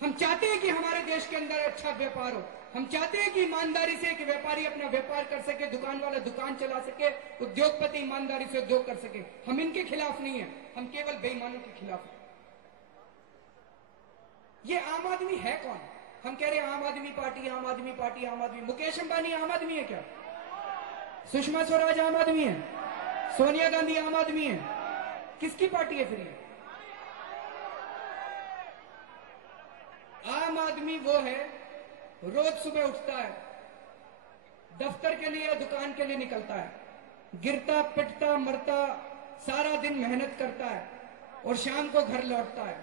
हम चाहते हैं कि हमारे देश के अंदर अच्छा व्यापार हो। हम चाहते हैं कि ईमानदारी से एक व्यापारी अपना व्यापार कर सके, दुकान वाला दुकान चला सके, उद्योगपति ईमानदारी से उद्योग कर सके। हम इनके खिलाफ नहीं है, हम केवल बेईमानों के खिलाफ हैं। ये आम आदमी है कौन? हम कह रहे हैं आम आदमी पार्टी, आम आदमी पार्टी, आम आदमी। मुकेश अंबानी आम आदमी है क्या? सुषमा स्वराज आम आदमी है? सोनिया गांधी आम आदमी है? किसकी पार्टी है फिर ये? आम आदमी वो है, रोज सुबह उठता है, दफ्तर के लिए, दुकान के लिए निकलता है, गिरता पिटता मरता सारा दिन मेहनत करता है और शाम को घर लौटता है।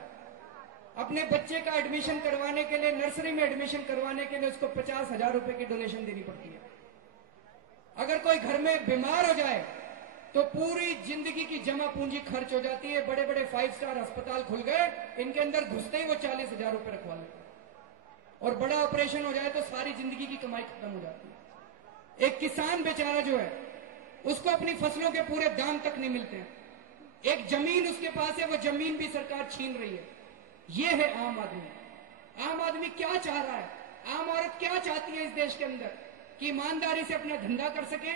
अपने बच्चे का एडमिशन करवाने के लिए, नर्सरी में एडमिशन करवाने के लिए उसको 50,000 रुपए की डोनेशन देनी पड़ती है। अगर कोई घर में बीमार हो जाए तो पूरी जिंदगी की जमा पूंजी खर्च हो जाती है। बड़े बड़े 5 स्टार अस्पताल खुल गए, इनके अंदर घुसते ही वो 40,000 रुपए रखवा लेते हैं। और बड़ा ऑपरेशन हो जाए तो सारी जिंदगी की कमाई खत्म हो जाती है। एक किसान बेचारा जो है, उसको अपनी फसलों के पूरे दाम तक नहीं मिलते हैं। एक जमीन उसके पास है, वो जमीन भी सरकार छीन रही है। ये है आम आदमी। आम आदमी क्या चाह रहा है? आम औरत क्या चाहती है इस देश के अंदर? कि ईमानदारी से अपना धंधा कर सके,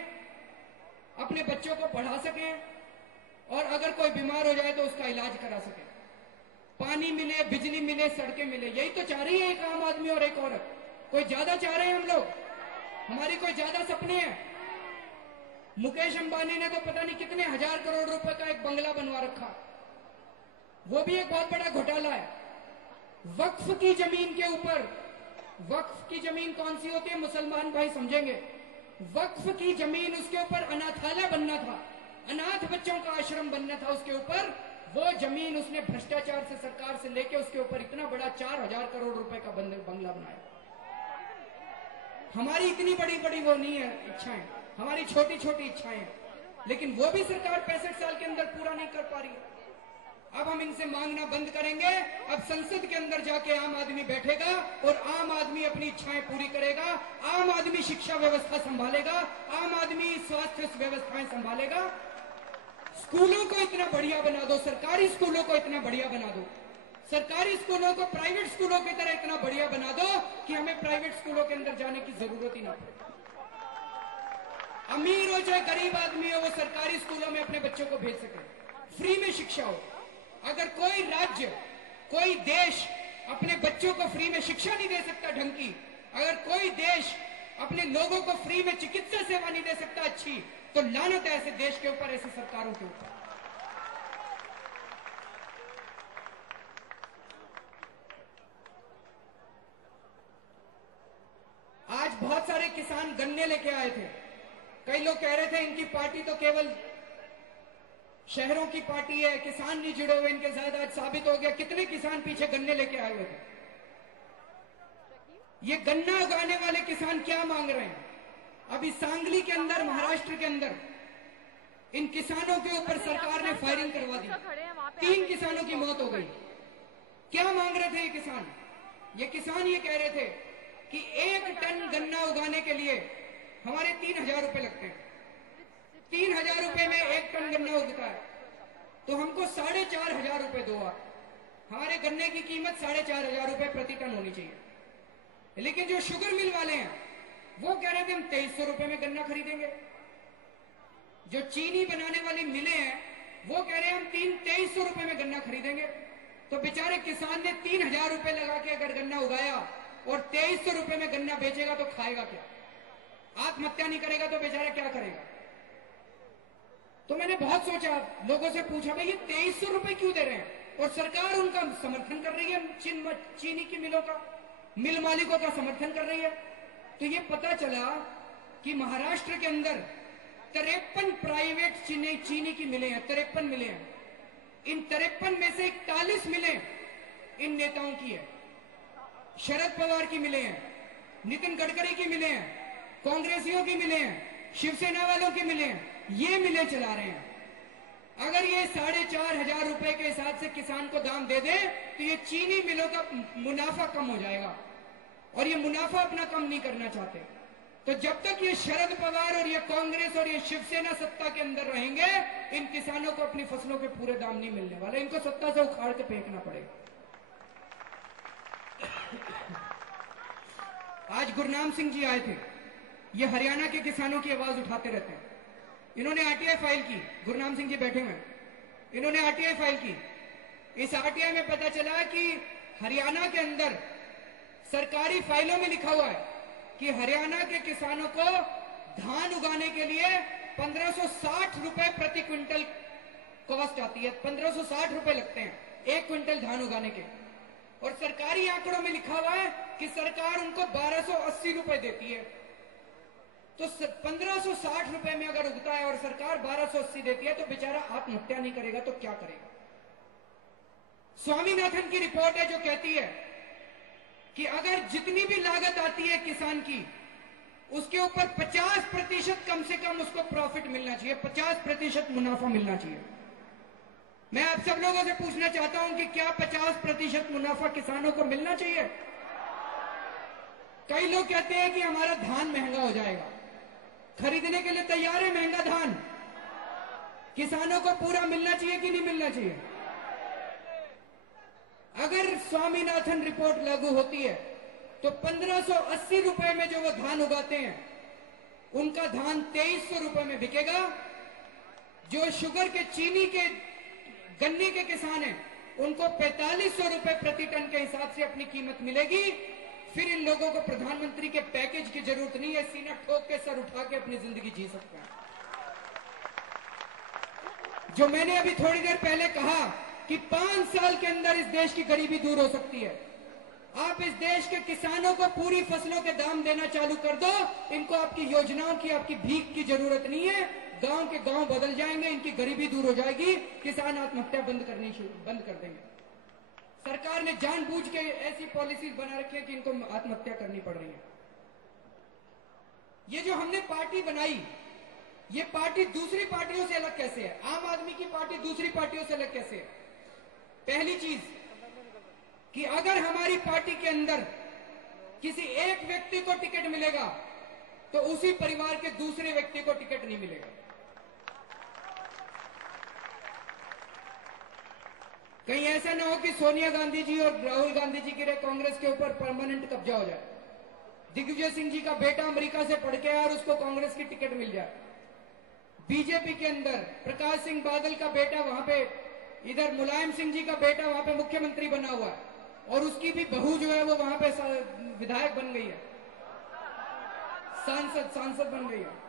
अपने बच्चों को पढ़ा सके, और अगर कोई बीमार हो जाए तो उसका इलाज करा सके, पानी मिले, बिजली मिले, सड़कें मिले। यही तो चाह रही है एक आम आदमी और एक औरत। कोई ज्यादा चाह रहे हैं हम लोग? हमारी कोई ज्यादा सपने हैं? मुकेश अंबानी ने तो पता नहीं कितने 1000 करोड़ रुपए का एक बंगला बनवा रखा, वो भी एक बहुत बड़ा घोटाला है। वक्फ की जमीन के ऊपर, वक्फ की जमीन कौन सी होती है मुसलमान भाई समझेंगे। वक्फ की जमीन, उसके ऊपर अनाथालय बनना था, अनाथ बच्चों का आश्रम बनना था उसके ऊपर। वो जमीन उसने भ्रष्टाचार से, सरकार से लेके उसके ऊपर इतना बड़ा 4000 करोड़ रुपए का बंगला बनाया। हमारी इतनी बड़ी बड़ी वो नहीं है इच्छाएं, हमारी छोटी छोटी इच्छाएं हैं, लेकिन वो भी सरकार 65 साल के अंदर पूरा नहीं कर पा रही है। अब हम इनसे मांगना बंद करेंगे। अब संसद के अंदर जाके आम आदमी बैठेगा और आम आदमी अपनी इच्छाएं पूरी करेगा। आम आदमी शिक्षा व्यवस्था संभालेगा, आम आदमी स्वास्थ्य व्यवस्थाएं संभालेगा। स्कूलों को इतना बढ़िया बना दो, सरकारी स्कूलों को इतना बढ़िया बना दो, सरकारी स्कूलों को प्राइवेट स्कूलों की तरह इतना बढ़िया बना दो कि हमें प्राइवेट स्कूलों के अंदर जाने की जरूरत ही ना पड़े। अमीर हो चाहे गरीब आदमी हो, वो सरकारी स्कूलों में अपने बच्चों को भेज सके, फ्री में शिक्षा हो। अगर कोई राज्य, कोई देश अपने बच्चों को फ्री में शिक्षा नहीं दे सकता ढंग की, अगर कोई देश अपने लोगों को फ्री में चिकित्सा सेवा नहीं दे सकता अच्छी, तो लानत है ऐसे देश के ऊपर, ऐसी सरकारों के ऊपर। आज बहुत सारे किसान गन्ने लेके आए थे। कई लोग कह रहे थे इनकी पार्टी तो केवल शहरों की पार्टी है, किसान नहीं जुड़े हुए इनके साथ। आज साबित हो गया कितने किसान पीछे गन्ने लेके आए हुए थे। ये गन्ना उगाने वाले किसान क्या मांग रहे हैं? अभी सांगली के अंदर, महाराष्ट्र के अंदर, इन किसानों के ऊपर सरकार ने फायरिंग करवा दी, 3 किसानों की मौत हो गई। क्या मांग रहे थे ये किसान? ये किसान ये कह रहे थे कि 1 टन गन्ना उगाने के लिए हमारे 3000 रुपए लगते हैं। 3000 रुपए में 1 टन गन्ना उगता है, तो हमको 4500 रुपए दो आप। हमारे गन्ने की कीमत 4500 रुपए प्रति टन होनी चाहिए। लेकिन जो शुगर मिल वाले हैं वो कह रहे थे हम 2300 रुपए में गन्ना खरीदेंगे। जो चीनी बनाने वाली मिलें हैं वो कह रहे हैं हम 2300 रुपए में गन्ना खरीदेंगे। तो बेचारे किसान ने 3000 रुपए लगा के अगर गन्ना उगाया और 2300 रुपए में गन्ना बेचेगा तो खाएगा क्या? आत्महत्या नहीं करेगा तो बेचारा क्या करेगा? तो मैंने बहुत सोचा, लोगों से पूछा भाई ये 2300 रुपए क्यों दे रहे हैं? और सरकार उनका समर्थन कर रही है, चीनी की मिलों का, मिल मालिकों का समर्थन कर रही है। तो ये पता चला कि महाराष्ट्र के अंदर 53 प्राइवेट चीनी की मिलें हैं, 53 मिलें हैं। इन 53 में से 41 मिलें इन नेताओं की है। शरद पवार की मिलें हैं, नितिन गडकरी की मिलें हैं, कांग्रेसियों की मिलें हैं, शिवसेना वालों की मिलें हैं। ये मिलें चला रहे हैं। अगर ये 4500 रुपए के हिसाब से किसान को दाम दे दे तो ये चीनी मिलों का मुनाफा कम हो जाएगा, और ये मुनाफा अपना कम नहीं करना चाहते। तो जब तक ये शरद पवार और ये कांग्रेस और ये शिवसेना सत्ता के अंदर रहेंगे, इन किसानों को अपनी फसलों के पूरे दाम नहीं मिलने वाले, इनको सत्ता से उखाड़ के फेंकना पड़ेगा। आज गुरनाम सिंह जी आए थे, ये हरियाणा के किसानों की आवाज उठाते रहते हैं। इन्होंने आरटीआई फाइल की, गुरनाम सिंह जी बैठे हुए हैं, इन्होंने आरटीआई फाइल की। इस आरटीआई में पता चला कि हरियाणा के अंदर सरकारी फाइलों में लिखा हुआ है कि हरियाणा के किसानों को धान उगाने के लिए 1560 रुपए प्रति क्विंटल कॉस्ट आती है। 1560 रुपए लगते हैं 1 क्विंटल धान उगाने के, और सरकारी आंकड़ों में लिखा हुआ है कि सरकार उनको 1280 रुपए देती है। तो 1560 रुपए में अगर उगता है और सरकार 1280 देती है तो बेचारा आत्महत्या नहीं करेगा तो क्या करेगा? स्वामीनाथन की रिपोर्ट है जो कहती है कि अगर जितनी भी लागत आती है किसान की, उसके ऊपर 50% कम से कम उसको प्रॉफिट मिलना चाहिए, 50% मुनाफा मिलना चाहिए। मैं आप सब लोगों से पूछना चाहता हूं कि क्या 50% मुनाफा किसानों को मिलना चाहिए? कई लोग कहते हैं कि हमारा धान महंगा हो जाएगा, खरीदने के लिए तैयार है महंगा धान? किसानों को पूरा मिलना चाहिए कि नहीं मिलना चाहिए? अगर स्वामीनाथन रिपोर्ट लागू होती है तो 1580 रुपए में जो वो धान उगाते हैं उनका धान 2300 रुपए में बिकेगा। जो शुगर के, चीनी के, गन्ने के किसान हैं उनको 4500 रुपए प्रति टन के हिसाब से अपनी कीमत मिलेगी। फिर इन लोगों को प्रधानमंत्री के पैकेज की जरूरत नहीं है, सीना ठोक के सर उठा के अपनी जिंदगी जी सकते हैं। जो मैंने अभी थोड़ी देर पहले कहा कि 5 साल के अंदर इस देश की गरीबी दूर हो सकती है। आप इस देश के किसानों को पूरी फसलों के दाम देना चालू कर दो, इनको आपकी योजनाओं की, आपकी भीख की जरूरत नहीं है। गांव के गांव बदल जाएंगे, इनकी गरीबी दूर हो जाएगी, किसान आत्महत्या बंद कर देंगे। सरकार ने जानबूझ के ऐसी पॉलिसीज बना रखी है कि इनको आत्महत्या करनी पड़ रही है। ये जो हमने पार्टी बनाई, ये पार्टी दूसरी पार्टियों से अलग कैसे है? आम आदमी की पार्टी दूसरी पार्टियों से अलग कैसे है? पहली चीज कि अगर हमारी पार्टी के अंदर किसी एक व्यक्ति को टिकट मिलेगा तो उसी परिवार के दूसरे व्यक्ति को टिकट नहीं मिलेगा। कहीं ऐसा ना हो कि सोनिया गांधी जी और राहुल गांधी जी के कांग्रेस के ऊपर परमानेंट कब्जा हो जाए। दिग्विजय सिंह जी का बेटा अमेरिका से पढ़ के आया और उसको कांग्रेस की टिकट मिल जाए। बीजेपी के अंदर प्रकाश सिंह बादल का बेटा वहां पे, इधर मुलायम सिंह जी का बेटा वहां पे मुख्यमंत्री बना हुआ है, और उसकी भी बहू जो है वो वहां पे विधायक बन गई है, सांसद बन गई है।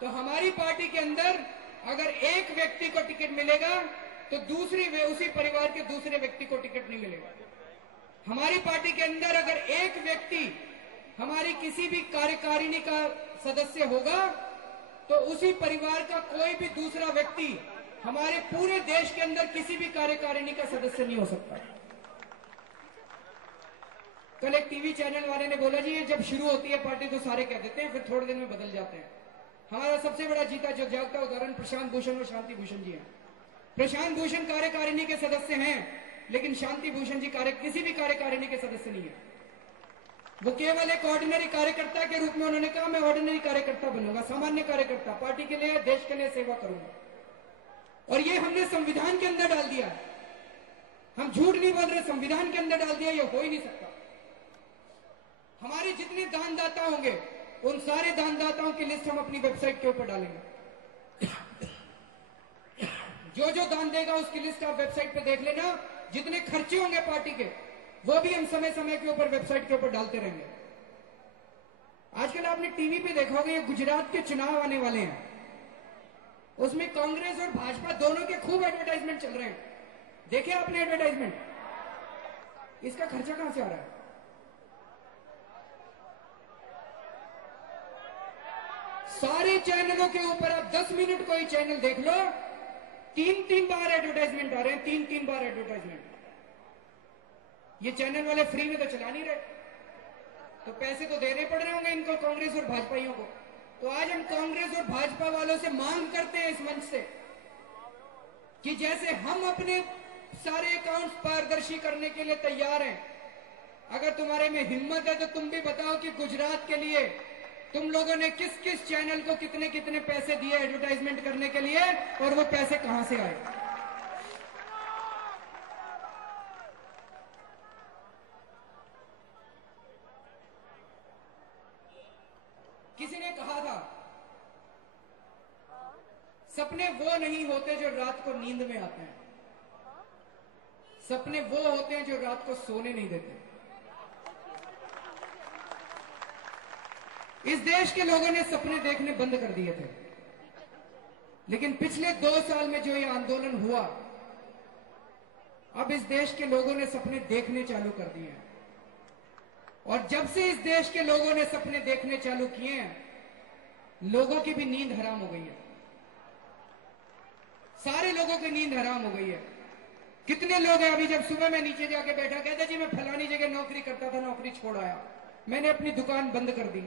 तो हमारी पार्टी के अंदर अगर एक व्यक्ति को टिकट मिलेगा तो उसी परिवार के दूसरे व्यक्ति को टिकट नहीं मिलेगा। हमारी पार्टी के अंदर अगर एक व्यक्ति हमारी किसी भी कार्यकारिणी का सदस्य होगा तो उसी परिवार का कोई भी दूसरा व्यक्ति हमारे पूरे देश के अंदर किसी भी कार्यकारिणी का सदस्य नहीं हो सकता। कल एक टीवी चैनल वाले ने बोला जी ये जब शुरू होती है पार्टी तो सारे कह देते हैं, फिर थोड़े दिन में बदल जाते हैं। हमारा सबसे बड़ा जीता जो जागता उदाहरण प्रशांत भूषण और शांति भूषण जी हैं। प्रशांत भूषण कार्यकारिणी के सदस्य हैं, लेकिन शांति भूषण जी किसी भी कार्यकारिणी के सदस्य नहीं है। वो केवल एक ऑर्डिनरी कार्यकर्ता के रूप में उन्होंने कहा मैं ऑर्डिनरी कार्यकर्ता बनूंगा, सामान्य कार्यकर्ता, पार्टी के लिए, देश के लिए सेवा करूंगा। और ये हमने संविधान के अंदर डाल दिया। हम झूठ नहीं बोल रहे, संविधान के अंदर डाल दिया, ये हो ही नहीं सकता। हमारे जितने दानदाता होंगे उन सारे दानदाताओं की लिस्ट हम अपनी वेबसाइट के ऊपर डालेंगे। जो जो दान देगा उसकी लिस्ट आप वेबसाइट पे देख लेना। जितने खर्चे होंगे पार्टी के वो भी हम समय समय के ऊपर वेबसाइट के ऊपर डालते रहेंगे। आजकल आपने टीवी पे देखा होगा ये गुजरात के चुनाव आने वाले हैं, उसमें कांग्रेस और भाजपा दोनों के खूब एडवर्टाइजमेंट चल रहे हैं। देखे आपने एडवर्टाइजमेंट? इसका खर्चा कहां से आ रहा है? सारे चैनलों के ऊपर आप 10 मिनट कोई चैनल देख लो, 3-3 बार एडवर्टाइजमेंट आ रहे हैं, 3-3 बार एडवर्टाइजमेंट। ये चैनल वाले फ्री में तो चला नहीं रहे, तो पैसे तो देने पड़ रहे होंगे इनको, कांग्रेस और भाजपाइयों को। तो आज हम कांग्रेस और भाजपा वालों से मांग करते हैं इस मंच से कि जैसे हम अपने सारे अकाउंट्स पारदर्शी करने के लिए तैयार हैं, अगर तुम्हारे में हिम्मत है तो तुम भी बताओ कि गुजरात के लिए तुम लोगों ने किस किस चैनल को कितने कितने पैसे दिए एडवर्टाइजमेंट करने के लिए, और वो पैसे कहां से आए। वो नहीं होते जो रात को नींद में आते हैं, सपने वो होते हैं जो रात को सोने नहीं देते। इस देश के लोगों ने सपने देखने बंद कर दिए थे, लेकिन पिछले 2 साल में जो ये आंदोलन हुआ, अब इस देश के लोगों ने सपने देखने चालू कर दिए हैं। और जब से इस देश के लोगों ने सपने देखने चालू किए हैं, लोगों की भी नींद हराम हो गई है। सारे लोगों की नींद हराम हो गई है। कितने लोग हैं, अभी जब सुबह मैं नीचे जाके बैठा, कहते जी मैं फलानी जगह नौकरी करता था, नौकरी छोड़ आया, मैंने अपनी दुकान बंद कर दी,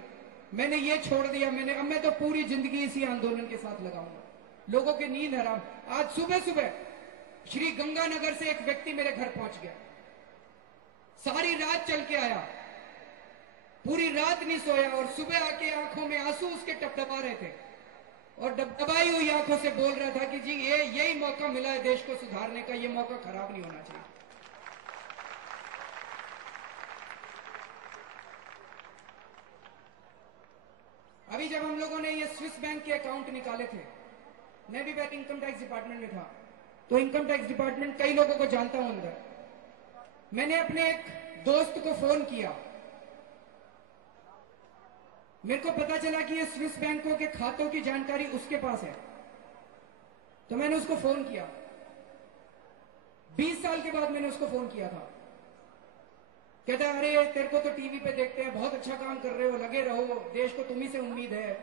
मैंने ये छोड़ दिया, अब मैं तो पूरी जिंदगी इसी आंदोलन के साथ लगाऊंगा। लोगों की नींद हराम। आज सुबह सुबह श्री गंगानगर से एक व्यक्ति मेरे घर पहुंच गया, सारी रात चल के आया, पूरी रात नहीं सोया, और सुबह आके आंखों में आंसू उसके टपटपा रहे थे, और दबाई हुई आंखों से बोल रहा था कि जी यही मौका मिला है देश को सुधारने का, ये मौका खराब नहीं होना चाहिए। अभी जब हम लोगों ने ये स्विस बैंक के अकाउंट निकाले थे, मैं भी इनकम टैक्स डिपार्टमेंट में था, तो इनकम टैक्स डिपार्टमेंट कई लोगों को जानता हूं अंदर। मैंने अपने एक दोस्त को फोन किया, मेरे को पता चला कि ये स्विस बैंकों के खातों की जानकारी उसके पास है, तो मैंने उसको फोन किया। 20 साल के बाद मैंने उसको फोन किया था। कहता है अरे तेरे को तो टीवी पे देखते हैं, बहुत अच्छा काम कर रहे हो, लगे रहो, देश को तुम्ही से उम्मीद है।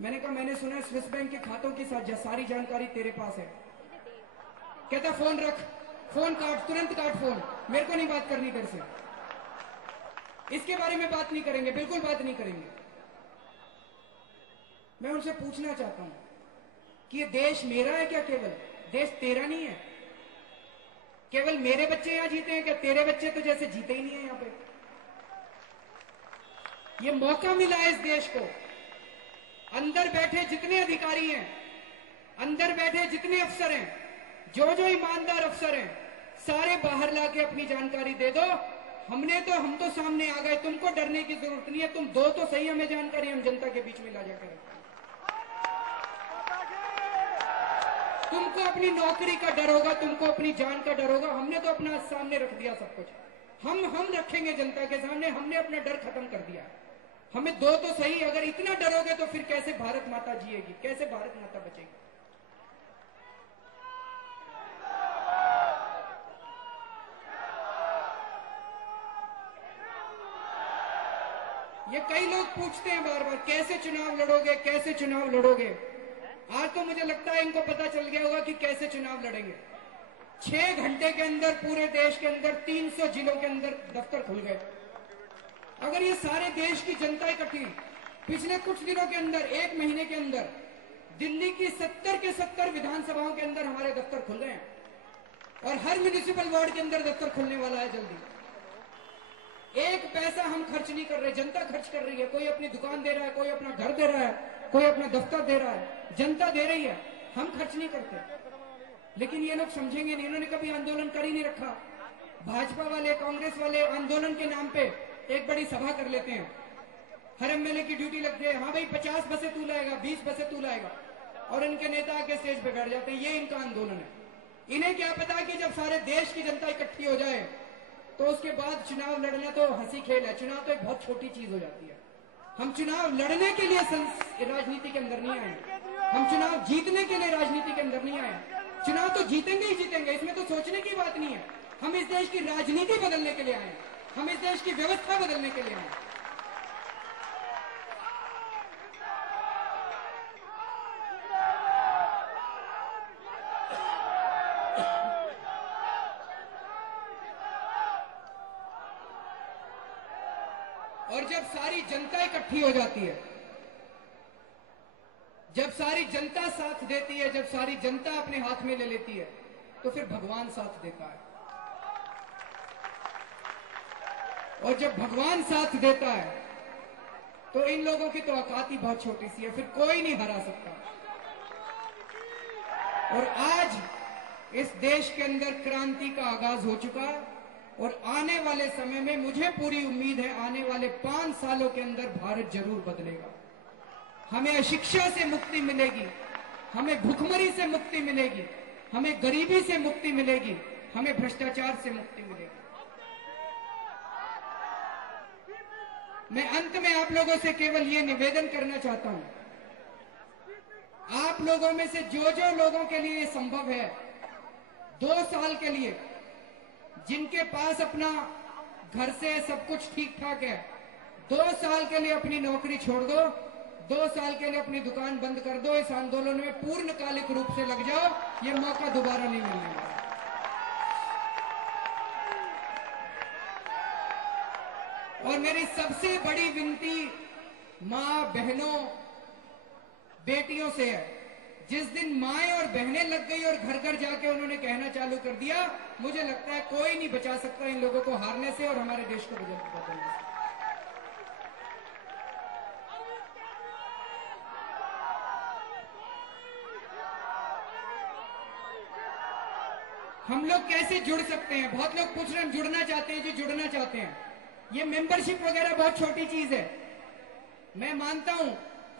मैंने कहा मैंने सुना है स्विस बैंक के खातों की सारी जानकारी तेरे पास है। कहता फोन रख, फोन काट, तुरंत काट फोन, मेरे को नहीं बात करनी तेरे से, इसके बारे में बात नहीं करेंगे, बिल्कुल बात नहीं करेंगे। मैं उनसे पूछना चाहता हूं कि ये देश मेरा है क्या? केवल देश तेरा नहीं है? केवल मेरे बच्चे यहां जीते हैं क्या? तेरे बच्चे तो जैसे जीते ही नहीं है यहां पे। ये मौका मिला है इस देश को, अंदर बैठे जितने अधिकारी हैं, अंदर बैठे जितने अफसर हैं, जो ईमानदार अफसर हैं, सारे बाहर लाके अपनी जानकारी दे दो। हम तो सामने आ गए, तुमको डरने की जरूरत नहीं है, तुम दो तो सही हमें जानकारी, हम जनता के बीच में ला जाकर। तुमको अपनी नौकरी का डर होगा, तुमको अपनी जान का डर होगा, हमने तो अपना सामने रख दिया सब कुछ। हम रखेंगे जनता के सामने, हमने अपना डर खत्म कर दिया। हमें दो तो सही, अगर इतना डरोगे तो फिर कैसे भारत माता जिएगी, कैसे भारत माता बचेगी? ये कई लोग पूछते हैं बार बार, कैसे चुनाव लड़ोगे, कैसे चुनाव लड़ोगे? आज तो मुझे लगता है इनको पता चल गया होगा कि कैसे चुनाव लड़ेंगे। 6 घंटे के अंदर पूरे देश के अंदर 300 जिलों के अंदर दफ्तर खुल गए। अगर ये सारे देश की जनता इकट्ठी पिछले कुछ दिनों के अंदर, 1 महीने के अंदर, दिल्ली की 70 के 70 विधानसभाओं के अंदर हमारे दफ्तर खुल रहे हैं, और हर म्युनिसिपल वार्ड के अंदर दफ्तर खुलने वाला है जल्दी। 1 पैसा हम खर्च नहीं कर रहे, जनता खर्च कर रही है। कोई अपनी दुकान दे रहा है, कोई अपना घर दे रहा है, कोई अपना दफ्तर दे रहा है, जनता दे रही है, हम खर्च नहीं करते। लेकिन ये लोग समझेंगे नहीं, इन्होंने कभी आंदोलन कर ही नहीं रखा। भाजपा वाले, कांग्रेस वाले आंदोलन के नाम पे एक बड़ी सभा कर लेते हैं, हर एमएलए की ड्यूटी लगती है, हाँ भाई 50 बसें तू लाएगा, 20 बसें तू लाएगा, और इनके नेता आके स्टेज पे बैठ जाते हैं। ये इनका आंदोलन है। इन्हें क्या पता कि जब सारे देश की जनता इकट्ठी हो जाए तो उसके बाद चुनाव लड़ना तो हंसी खेल है। चुनाव तो एक बहुत छोटी चीज हो जाती है। हम चुनाव लड़ने के लिए राजनीति के अंदर नहीं आए, हम चुनाव जीतने के लिए राजनीति के अंदर नहीं आए। चुनाव तो जीतेंगे ही जीतेंगे, इसमें तो सोचने की बात नहीं है। हम इस देश की राजनीति बदलने के लिए आए, हम इस देश की व्यवस्था बदलने के लिए आए। और जब सारी जनता इकट्ठी हो जाती है, जब सारी जनता साथ देती है, जब सारी जनता अपने हाथ में ले लेती है, तो फिर भगवान साथ देता है। और जब भगवान साथ देता है तो इन लोगों की तो औकात ही बहुत छोटी सी है, फिर कोई नहीं हरा सकता। और आज इस देश के अंदर क्रांति का आगाज हो चुका है, और आने वाले समय में मुझे पूरी उम्मीद है, आने वाले 5 सालों के अंदर भारत जरूर बदलेगा। हमें अशिक्षा से मुक्ति मिलेगी, हमें भुखमरी से मुक्ति मिलेगी, हमें गरीबी से मुक्ति मिलेगी, हमें भ्रष्टाचार से मुक्ति मिलेगी। मैं अंत में आप लोगों से केवल ये निवेदन करना चाहता हूं, आप लोगों में से जो जो लोगों के लिए ये संभव है, 2 साल के लिए जिनके पास अपना घर से सब कुछ ठीक ठाक है, 2 साल के लिए अपनी नौकरी छोड़ दो, 2 साल के लिए अपनी दुकान बंद कर दो, इस आंदोलन में पूर्णकालिक रूप से लग जाओ, ये मौका दोबारा नहीं मिलने वाला। और मेरी सबसे बड़ी विनती मां, बहनों, बेटियों से है, जिस दिन माएं और बहनें लग गई और घर घर जाके उन्होंने कहना चालू कर दिया, मुझे लगता है कोई नहीं बचा सकता इन लोगों को हारने से और हमारे देश को बदलने से। हम लोग कैसे जुड़ सकते हैं? बहुत लोग पूछ रहे हैं, हम जुड़ना चाहते हैं। जो जुड़ना चाहते हैं, ये मेंबरशिप वगैरह बहुत छोटी चीज है। मैं मानता हूं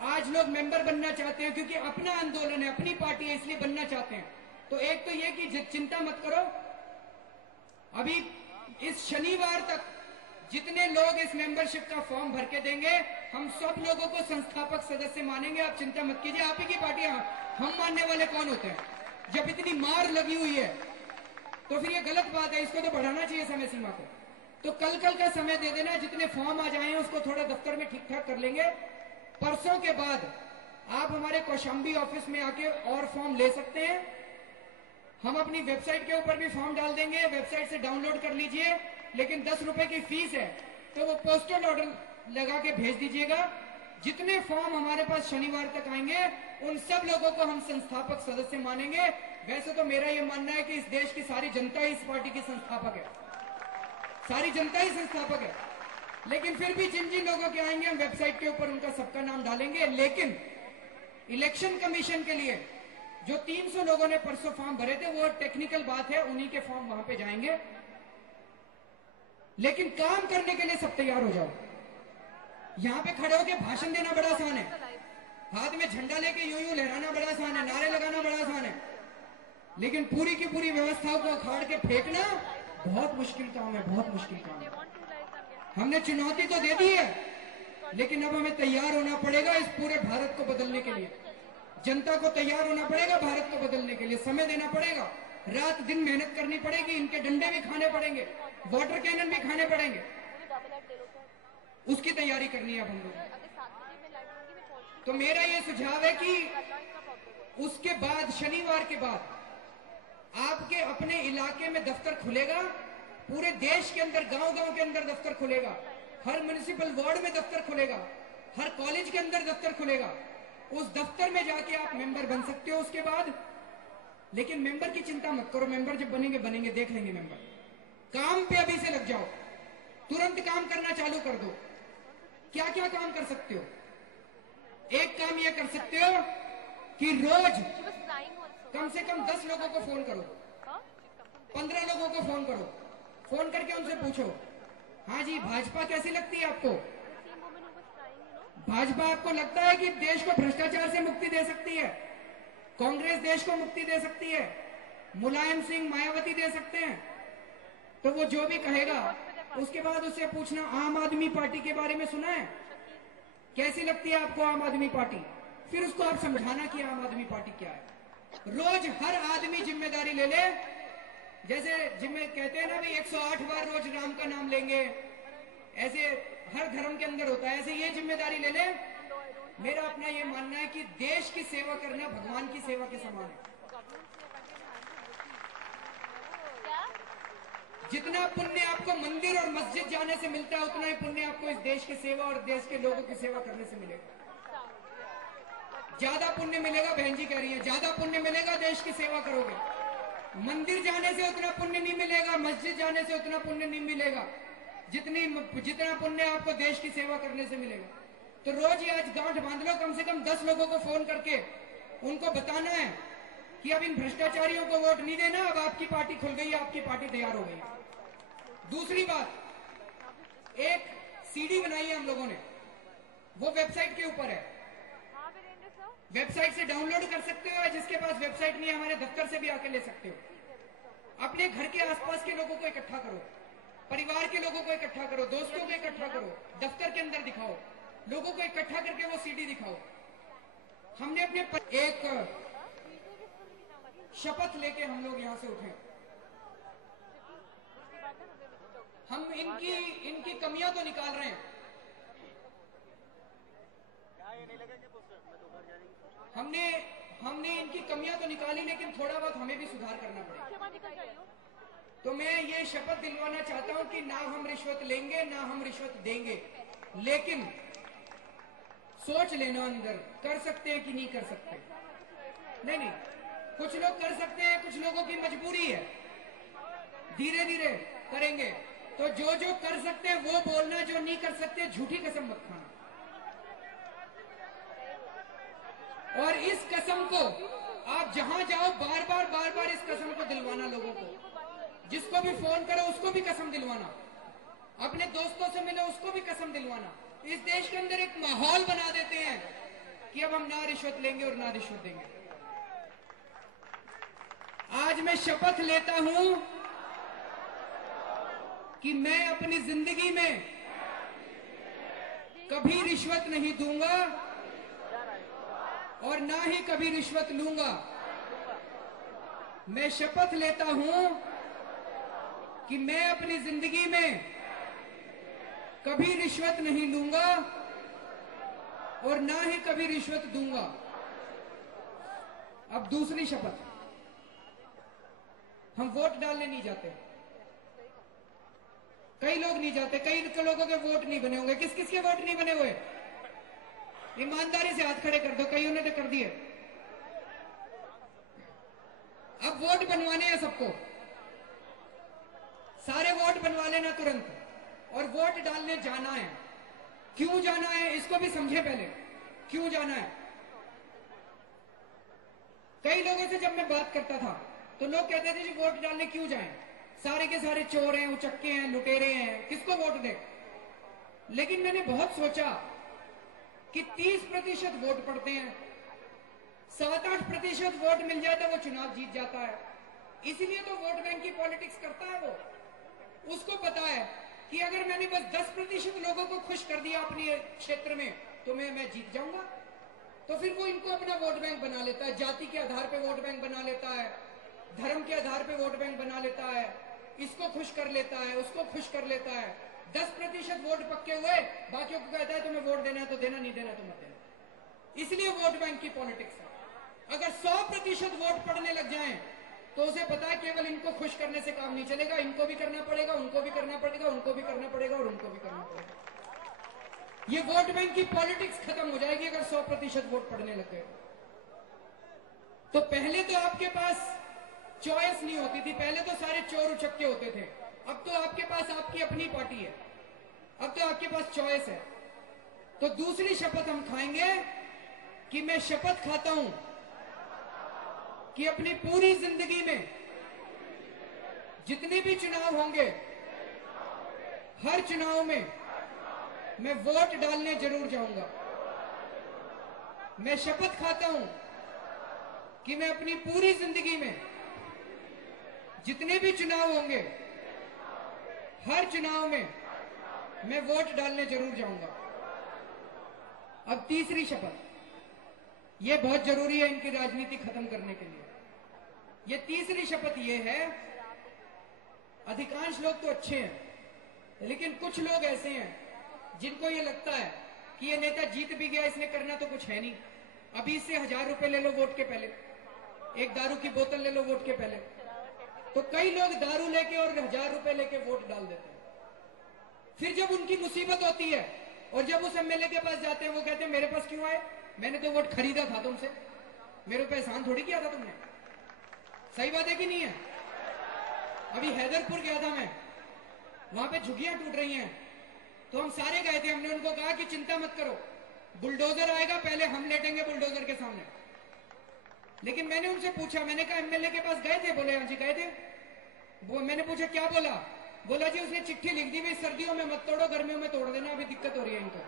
आज लोग मेंबर बनना चाहते हैं क्योंकि अपना आंदोलन है, अपनी पार्टी है, इसलिए बनना चाहते हैं। तो एक तो ये कि चिंता मत करो, अभी इस शनिवार तक जितने लोग इस मेंबरशिप का फॉर्म भर के देंगे, हम सब लोगों को संस्थापक सदस्य मानेंगे। आप चिंता मत कीजिए, आप ही की पार्टी। हम मानने वाले कौन होते हैं? जब इतनी मार लगी हुई है तो फिर ये गलत बात है, इसको तो बढ़ाना चाहिए समय सीमा को। तो कल का समय दे देना, जितने फॉर्म आ जाए उसको थोड़ा दफ्तर में ठीक ठाक कर लेंगे। परसों के बाद आप हमारे कौशाम्बी ऑफिस में आके और फॉर्म ले सकते हैं। हम अपनी वेबसाइट के ऊपर भी फॉर्म डाल देंगे, वेबसाइट से डाउनलोड कर लीजिए। लेकिन 10 रुपए की फीस है, तो वो पोस्टल ऑर्डर लगा के भेज दीजिएगा। जितने फॉर्म हमारे पास शनिवार तक आएंगे, उन सब लोगों को हम संस्थापक सदस्य मानेंगे। वैसे तो मेरा ये मानना है कि इस देश की सारी जनता ही इस पार्टी की संस्थापक है, सारी जनता ही संस्थापक है। लेकिन फिर भी जिन जिन लोगों के आएंगे, हम वेबसाइट के ऊपर उनका सबका नाम डालेंगे। लेकिन इलेक्शन कमीशन के लिए जो 300 लोगों ने परसों फॉर्म भरे थे, वो टेक्निकल बात है, उन्हीं के फॉर्म वहां पे जाएंगे। लेकिन काम करने के लिए सब तैयार हो जाओ। यहां पे खड़े होकर भाषण देना बड़ा आसान है, हाथ में झंडा लेके यूं यूं लहराना बड़ा आसान है, नारे लगाना बड़ा आसान है। लेकिन पूरी की पूरी व्यवस्थाओं को अखाड़ के फेंकना बहुत मुश्किल काम है, बहुत मुश्किल काम है। हमने चुनौती तो दे दी है, लेकिन अब हमें तैयार होना पड़ेगा इस पूरे भारत को बदलने के लिए। जनता को तैयार होना पड़ेगा भारत को बदलने के लिए, समय देना पड़ेगा, रात दिन मेहनत करनी पड़ेगी, इनके डंडे भी खाने पड़ेंगे, वाटर कैनन भी खाने पड़ेंगे। उसकी तैयारी करनी है अब हम लोग। तो मेरा ये सुझाव है कि उसके बाद, शनिवार के बाद आपके अपने इलाके में दफ्तर खुलेगा, पूरे देश के अंदर गांव-गांव के अंदर दफ्तर खुलेगा, हर म्युनिसिपल वार्ड में दफ्तर खुलेगा, हर कॉलेज के अंदर दफ्तर खुलेगा। उस दफ्तर में जाके आप मेंबर बन सकते हो उसके बाद। लेकिन मेंबर की चिंता मत करो, मेंबर जब बनेंगे बनेंगे, देख लेंगे मेंबर। काम पे अभी से लग जाओ, तुरंत काम करना चालू कर दो। क्या क्या काम कर सकते हो? एक काम यह कर सकते हो कि रोज कम से कम 10 लोगों को फोन करो, 15 लोगों को फोन करो, फोन करके उनसे पूछो, हाँ जी भाजपा कैसी लगती है आपको? भाजपा आपको लगता है कि देश को भ्रष्टाचार से मुक्ति दे सकती है? कांग्रेस देश को मुक्ति दे सकती है? मुलायम सिंह, मायावती दे सकते हैं? तो वो जो भी कहेगा उसके बाद उससे पूछना, आम आदमी पार्टी के बारे में सुना है? कैसी लगती है आपको आम आदमी पार्टी? फिर उसको आप समझाना कि आम आदमी पार्टी क्या है। रोज हर आदमी जिम्मेदारी ले ले, जैसे जिम्मे कहते हैं ना भाई 108 बार रोज राम का नाम लेंगे, ऐसे हर धर्म के अंदर होता है, ऐसे ये जिम्मेदारी ले ले। मेरा अपना ये मानना है कि देश की सेवा करना भगवान की सेवा के समान है। जितना पुण्य आपको मंदिर और मस्जिद जाने से मिलता है, उतना ही पुण्य आपको इस देश की सेवा और देश के लोगों की सेवा करने से मिलेगा। ज्यादा पुण्य मिलेगा, बहन जी कह रही है, ज्यादा पुण्य मिलेगा देश की सेवा करोगे। मंदिर जाने से उतना पुण्य नहीं मिलेगा, मस्जिद जाने से उतना पुण्य नहीं मिलेगा जितना पुण्य आपको देश की सेवा करने से मिलेगा। तो रोज ही आज गांठ बांध लो, कम से कम 10 लोगों को फोन करके उनको बताना है कि अब इन भ्रष्टाचारियों को वोट नहीं देना, अब आपकी पार्टी खुल गई है, आपकी पार्टी तैयार हो गई। दूसरी बात, एक सीडी बनाई है हम लोगों ने, वो वेबसाइट के ऊपर है। वेबसाइट से डाउनलोड कर सकते हो, या जिसके पास वेबसाइट नहीं है हमारे दफ्तर से भी आके ले सकते हो। अपने घर के आसपास के लोगों को इकट्ठा करो, परिवार के लोगों को इकट्ठा करो, दोस्तों को इकट्ठा करो, दफ्तर के अंदर दिखाओ, लोगों को इकट्ठा करके वो सीडी दिखाओ। हमने अपने एक शपथ लेके हम लोग यहां से उठे। हम इनकी कमियां तो निकाल रहे हैं, हमने इनकी कमियां तो निकाली, लेकिन थोड़ा बहुत हमें भी सुधार करना पड़ेगा। तो मैं ये शपथ दिलवाना चाहता हूं कि ना हम रिश्वत लेंगे ना हम रिश्वत देंगे, लेकिन सोच लेना अंदर, कर सकते हैं कि नहीं कर सकते। नहीं, कुछ लोग कर सकते हैं, कुछ लोगों की मजबूरी है, धीरे धीरे करेंगे। तो जो जो कर सकते हैं वो बोलना, जो नहीं कर सकते झूठी कसम मत खाना। और इस कसम को आप जहां जाओ बार बार इस कसम को दिलवाना लोगों को। जिसको भी फोन करो उसको भी कसम दिलवाना, अपने दोस्तों से मिलो उसको भी कसम दिलवाना। इस देश के अंदर एक माहौल बना देते हैं कि अब हम ना रिश्वत लेंगे और ना रिश्वत देंगे। आज मैं शपथ लेता हूं कि मैं अपनी जिंदगी में कभी रिश्वत नहीं दूंगा और ना ही कभी रिश्वत लूंगा। मैं शपथ लेता हूं कि मैं अपनी जिंदगी में कभी रिश्वत नहीं लूंगा और ना ही कभी रिश्वत दूंगा। अब दूसरी शपथ, हम वोट डालने नहीं जाते। कई लोग नहीं जाते, कई लोगों के वोट नहीं बने होंगे। किस किस के वोट नहीं बने हुए? ईमानदारी से हाथ खड़े कर दो, कईयों ने तो कर दिए। अब वोट बनवाने हैं सबको, सारे वोट बनवा लेना तुरंत, और वोट डालने जाना है। क्यों जाना है इसको भी समझे पहले, क्यों जाना है। कई लोगों से जब मैं बात करता था तो लोग कहते थे जी वोट डालने क्यों जाएं, सारे के सारे चोर हैं, उचक्के हैं, लुटेरे हैं, किसको वोट दें। लेकिन मैंने बहुत सोचा कि 30% वोट पड़ते हैं, 7-8% वोट मिल जाए तो वो चुनाव जीत जाता है। इसलिए तो वोट बैंक की पॉलिटिक्स करता है वो। उसको पता है कि अगर मैंने बस 10% लोगों को खुश कर दिया अपने क्षेत्र में तो मैं जीत जाऊंगा। तो फिर वो इनको अपना वोट बैंक बना लेता है, जाति के आधार पे वोट बैंक बना लेता है, धर्म के आधार पे वोट बैंक बना लेता है, इसको खुश कर लेता है, उसको खुश कर लेता है। 10% वोट पक्के हुए, बाकियों को कहता है तुम्हें वोट देना है तो देना, नहीं देना तो मत देना। इसलिए वोट बैंक की पॉलिटिक्स है। अगर 100% वोट पड़ने लग जाएं तो उसे पता है केवल इनको खुश करने से काम नहीं चलेगा, इनको भी करना पड़ेगा, उनको भी करना पड़ेगा, उनको भी करना पड़ेगा और उनको भी करना पड़ेगा। ये वोट बैंक की पॉलिटिक्स खत्म हो जाएगी अगर 100% वोट पड़ने लग गए। तो पहले तो आपके पास चॉइस नहीं होती थी, पहले तो सारे चोर उचक्के होते थे। अब तो आपके पास आपकी अपनी पार्टी है, अब तो आपके पास चॉइस है। तो दूसरी शपथ हम खाएंगे कि मैं शपथ खाता हूं कि अपनी पूरी जिंदगी में जितने भी चुनाव होंगे, हर चुनाव में मैं वोट डालने जरूर जाऊंगा। मैं शपथ खाता हूं कि मैं अपनी पूरी जिंदगी में जितने भी चुनाव होंगे, हर चुनाव में मैं वोट डालने जरूर जाऊंगा। अब तीसरी शपथ, यह बहुत जरूरी है इनकी राजनीति खत्म करने के लिए। यह तीसरी शपथ यह है, अधिकांश लोग तो अच्छे हैं लेकिन कुछ लोग ऐसे हैं जिनको ये लगता है कि ये नेता जीत भी गया, इसने करना तो कुछ है नहीं, अभी इससे 1000 रुपए ले लो वोट के पहले, एक दारू की बोतल ले लो वोट के पहले। तो कई लोग दारू लेके और 1000 रुपए लेके वोट डाल देते हैं। फिर जब उनकी मुसीबत होती है और जब उस एमएलए के पास जाते हैं, वो कहते हैं मेरे पास क्यों आए, मैंने तो वोट खरीदा था तुमसे, मेरे पे एहसान थोड़ी किया था तुमने। सही बात है कि नहीं है? अभी हैदरपुर गया था मैं, वहां पे झुग्गियां टूट रही हैं, तो हम सारे गए थे। हमने उनको कहा कि चिंता मत करो, बुलडोजर आएगा, पहले हम लेटेंगे बुलडोजर के सामने। लेकिन मैंने उनसे पूछा, मैंने कहा एमएलए के पास गए थे? बोले हाँ जी गए थे। वो मैंने पूछा क्या बोला? बोला जी उसने चिट्ठी लिख दी, भाई सर्दियों में मत तोड़ो, गर्मियों में तोड़ देना, अभी दिक्कत हो रही है इनको।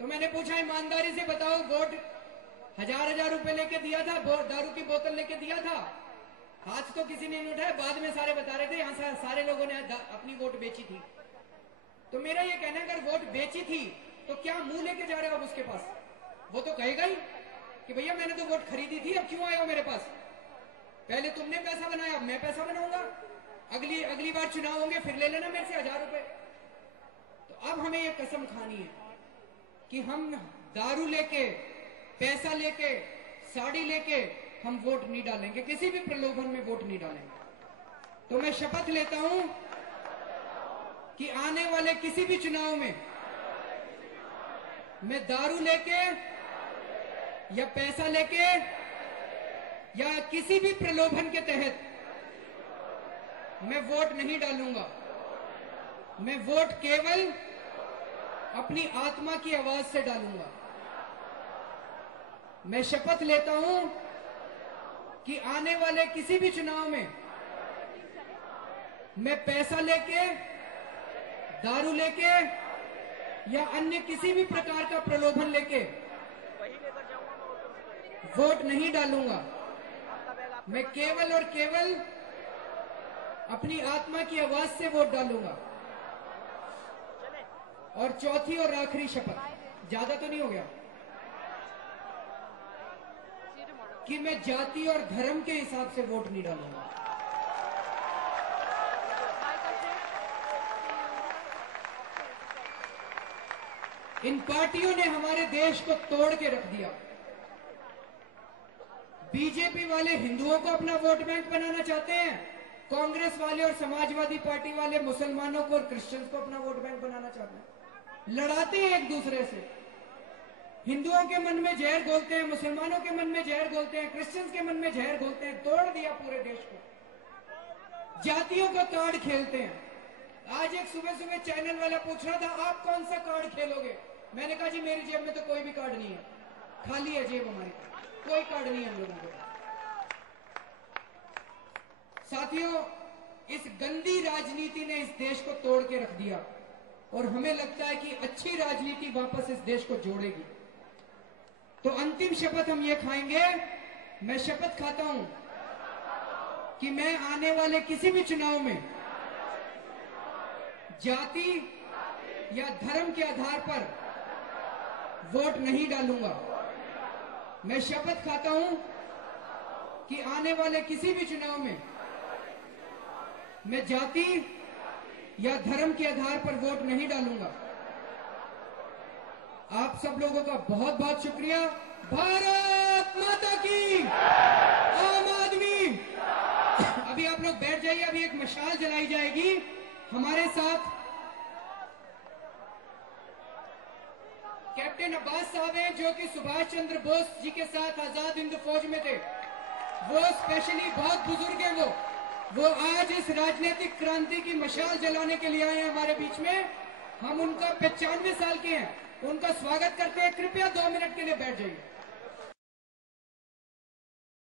तो मैंने पूछा ईमानदारी से बताओ, वोट 1000 रुपए लेके दिया था, दारू की बोतल लेके दिया था? हाथ तो किसी ने नहीं उठाया। बाद में सारे बता रहे थे यहाँ सारे लोगों ने अपनी वोट बेची थी। तो मेरा ये कहना है, अगर वोट बेची थी तो क्या मुंह लेके जा रहे हो आप उसके पास? वो तो कहेगा ही कि भैया मैंने तो वोट खरीदी थी, अब क्यों आए हो मेरे पास? पहले तुमने पैसा बनाया, अब मैं पैसा बनाऊंगा। अगली बार चुनाव होंगे फिर ले लेना मेरे से 1000 रुपए। तो अब हमें ये कसम खानी है कि हम दारू लेके, पैसा लेके, साड़ी लेके हम वोट नहीं डालेंगे, किसी भी प्रलोभन में वोट नहीं डालेंगे। तो मैं शपथ लेता हूं कि आने वाले किसी भी चुनाव में मैं दारू लेके या पैसा लेके या किसी भी प्रलोभन के तहत मैं वोट नहीं डालूंगा। मैं वोट केवल अपनी आत्मा की आवाज से डालूंगा। मैं शपथ लेता हूं कि आने वाले किसी भी चुनाव में मैं पैसा लेके, दारू लेके या अन्य किसी भी प्रकार का प्रलोभन लेके वोट नहीं डालूंगा। मैं केवल और केवल अपनी आत्मा की आवाज से वोट डालूंगा। और चौथी और आखिरी शपथ, ज्यादा तो नहीं हो गया, कि मैं जाति और धर्म के हिसाब से वोट नहीं डालूंगा। इन पार्टियों ने हमारे देश को तोड़ के रख दिया। बीजेपी वाले हिंदुओं को अपना वोट बैंक बनाना चाहते हैं, कांग्रेस वाले और समाजवादी पार्टी वाले मुसलमानों को और क्रिश्चियंस को अपना वोट बैंक बनाना चाहते हैं। लड़ाते हैं एक दूसरे से। हिंदुओं के मन में जहर घोलते हैं, मुसलमानों के मन में जहर घोलते हैं, क्रिश्चियंस के मन में जहर घोलते हैं। तोड़ दिया पूरे देश को, जातियों का कार्ड खेलते हैं। आज एक सुबह सुबह चैनल वाला पूछ रहा था, आप कौन सा कार्ड खेलोगे? मैंने कहा जी मेरी जेब में तो कोई भी कार्ड नहीं है, खाली है जेब हमारी, कोई कार्ड नहीं है हम लोगों को। साथियों, इस गंदी राजनीति ने इस देश को तोड़ के रख दिया और हमें लगता है कि अच्छी राजनीति वापस इस देश को जोड़ेगी। तो अंतिम शपथ हम ये खाएंगे। मैं शपथ खाता हूं कि मैं आने वाले किसी भी चुनाव में जाति या धर्म के आधार पर वोट नहीं डालूंगा। मैं शपथ खाता हूं कि आने वाले किसी भी चुनाव में मैं जाति या धर्म के आधार पर वोट नहीं डालूंगा। आप सब लोगों का बहुत बहुत शुक्रिया। भारत माता की, आम आदमी। अभी आप लोग बैठ जाइए, अभी एक मशाल जलाई जाएगी। हमारे साथ कैप्टन अब्बास साहब हैं, जो कि सुभाष चंद्र बोस जी के साथ आजाद हिंद फौज में थे। वो स्पेशली बहुत बुजुर्ग हैं। वो आज इस राजनीतिक क्रांति की मशाल जलाने के लिए आए हैं हमारे बीच में। हम उनका 95 साल के हैं, उनका स्वागत करते हैं। कृपया 2 मिनट के लिए बैठ जाइए।